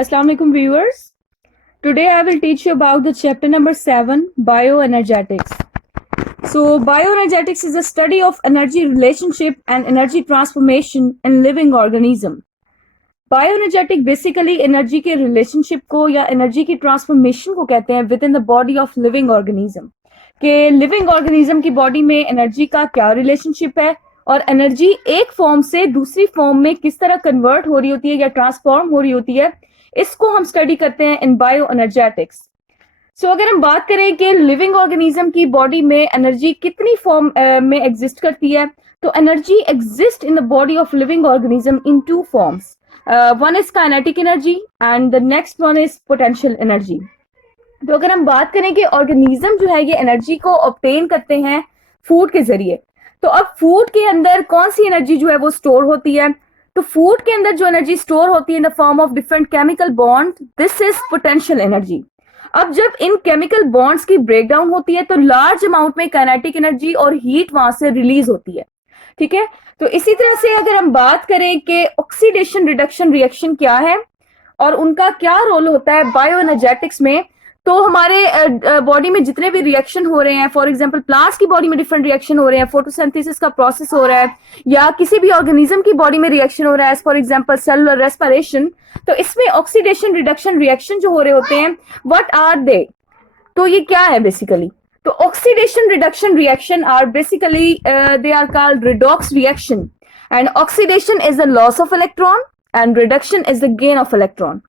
Assalamu alaikum viewers. Today I will teach you about the chapter number 7, bioenergetics. So bioenergetics is a study of energy relationship and energy transformation in living organism. Bioenergetic basically energy के relationship को या energy की transformation को कहते हैं within the body of living organism के living organism की body में एनर्जी का क्या रिलेशनशिप है और एनर्जी एक फॉर्म से दूसरी फॉर्म में किस तरह कन्वर्ट हो रही होती है या ट्रांसफॉर्म हो रही होती है, इसको हम स्टडी करते हैं इन बायोएनर्जेटिक्स. सो अगर हम बात करें कि लिविंग ऑर्गेनिज्म की बॉडी में एनर्जी कितनी फॉर्म में एग्जिस्ट करती है, तो energy exist in the body of living organism in two forms. One is kinetic energy and the next one is potential energy. तो अगर हम बात करें कि ऑर्गेनिज्म जो है ये एनर्जी को ऑब्टेन करते हैं फूड के जरिए, तो अब फूड के अंदर कौन सी एनर्जी जो है वो स्टोर होती है, तो फूड के अंदर जो एनर्जी स्टोर होती है in the form of different chemical bond, this is potential energy. अब जब इन केमिकल बॉन्ड्स की ब्रेकडाउन होती है तो लार्ज अमाउंट में काइनेटिक एनर्जी और हीट वहां से रिलीज होती है. ठीक है, तो इसी तरह से अगर हम बात करें कि ऑक्सीडेशन रिडक्शन रिएक्शन क्या है और उनका क्या रोल होता है बायोएनर्जेटिक्स में, तो हमारे बॉडी में जितने भी रिएक्शन हो रहे हैं, फॉर एग्जांपल प्लांट्स की बॉडी में डिफरेंट रिएक्शन हो रहे हैं, फोटोसिंथेसिस का प्रोसेस हो रहा है, या किसी भी ऑर्गेनिज्म की बॉडी में रिएक्शन हो रहा है, फॉर एग्जांपल सेलुलर रेस्पिरेशन, तो इसमें ऑक्सीडेशन रिडक्शन रिएक्शन जो हो रहे होते हैं, व्हाट आर दे, तो ये क्या है बेसिकली. तो oxidation reduction reaction are basically they are called redox reaction, and oxidation is the loss of electron and reduction is the gain of electron.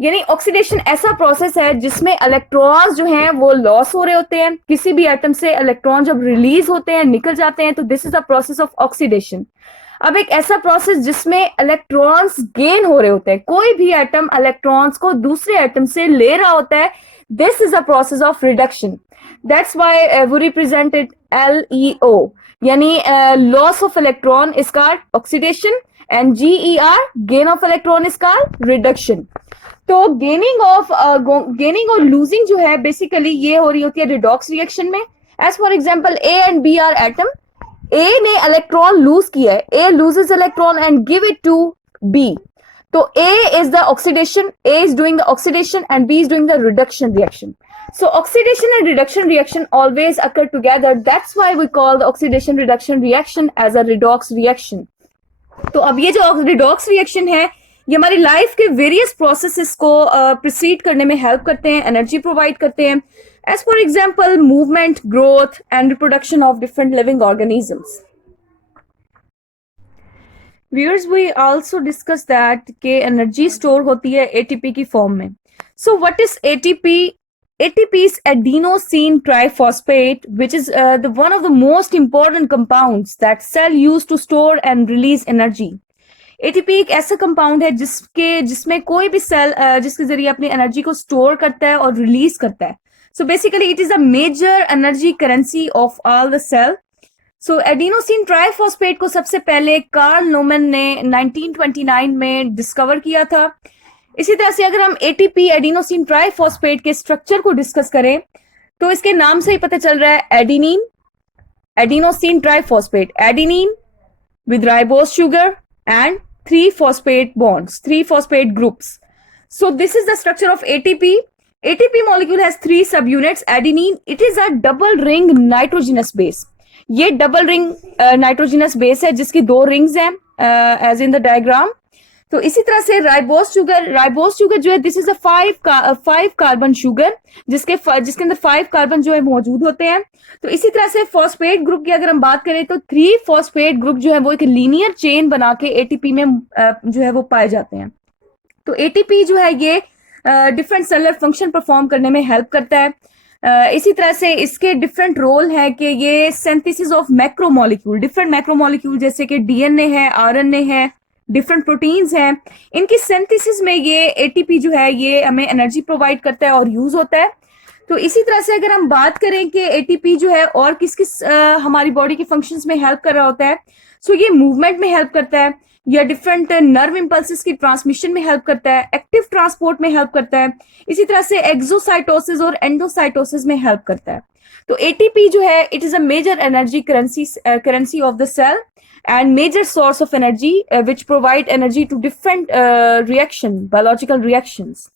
यानी ऑक्सीडेशन ऐसा प्रोसेस है जिसमें इलेक्ट्रॉन्स जो हैं वो लॉस हो रहे होते हैं, किसी भी एटम से इलेक्ट्रॉन जब रिलीज होते हैं, निकल जाते हैं, तो this is the process of oxidation. अब एक ऐसा प्रोसेस जिसमें इलेक्ट्रॉन्स गेन हो रहे होते हैं, कोई भी एटम इलेक्ट्रॉन्स को दूसरे एटम से ले रहा होता है, this is the process of reduction. That's why we represent it LEO, यानी loss of electron is called oxidation and GER, gain of electron is called reduction. तो गेनिंग और लूजिंग जो है बेसिकली ये हो रही होती है रिडॉक्स रिएक्शन में. As for example A and B are atom, A ने इलेक्ट्रॉन लूज किया है, A loses electron and give it to B, तो A is the oxidation, A is doing the oxidation and B is doing the reduction reaction. So oxidation and reduction reaction always occur together. That's why we call the oxidation reduction reaction as a redox reaction. तो अब ये जो redox reaction है ये हमारी life के various processes को proceed करने में हेल्प करते हैं, एनर्जी प्रोवाइड करते हैं, as for example movement, growth and reproduction of different living organisms. Viewers, we also discuss that कि एनर्जी स्टोर होती है एटीपी की फॉर्म में. So what is ATP? ATP is adenosine triphosphate, which is one of the most important compounds that cell use to store and release energy. ATP एक ऐसा compound है जिसमें कोई भी सेल जिसके जरिए अपनी एनर्जी को स्टोर करता है और रिलीज करता है. So basically it is a major energy currency of all the cell. So adenosine triphosphate को सबसे पहले कार्ल नोमन ने 1929 में डिस्कवर किया था. इसी तरह से अगर हम ATP एडिनोसिन ट्राइफॉस्फेट के स्ट्रक्चर को डिस्कस करें तो इसके नाम से ही पता चल रहा है, adenine, adenosine triphosphate, adenine with ribose sugar and 3 phosphate bonds, 3 phosphate groups. So this is the structure of ATP. ATP molecule has 3 subunits. Adenine, it is a double ring nitrogenous base. ये double ring nitrogenous base है जिसकी 2 rings हैं as in the diagram. तो इसी तरह से ribose sugar जो है this is a 5 carbon sugar जिसके अंदर 5 कार्बन जो है मौजूद होते हैं. तो इसी तरह से फॉस्फेट ग्रुप की अगर हम बात करें तो 3 फॉस्फेट ग्रुप जो है वो एक लीनियर चेन बना के एटीपी में जो है वो पाए जाते हैं. तो एटीपी जो है ये डिफरेंट सेलुलर फंक्शन परफॉर्म करने में हेल्प करता है. इसी तरह से इसके डिफरेंट रोल है कि ये synthesis of macromolecule, different macromolecule जैसे कि DNA है, RNA है, डिफरेंट प्रोटीन्स हैं, इनकी सिंथेसिस में ये एटीपी जो है ये हमें एनर्जी प्रोवाइड करता है और यूज होता है. तो इसी तरह से अगर हम बात करें कि एटीपी जो है और किस किस हमारी बॉडी के फंक्शंस में हेल्प कर रहा होता है, सो ये मूवमेंट में हेल्प करता है, या डिफरेंट नर्व इंपल्सेस की ट्रांसमिशन में हेल्प करता है, एक्टिव ट्रांसपोर्ट में हेल्प करता है, इसी तरह से एक्सोसाइटोसिस और एंडोसाइटोसिस में हेल्प करता है. तो एटीपी जो है it is a major energy currency of the cell and major source of energy which provide energy to different biological reactions.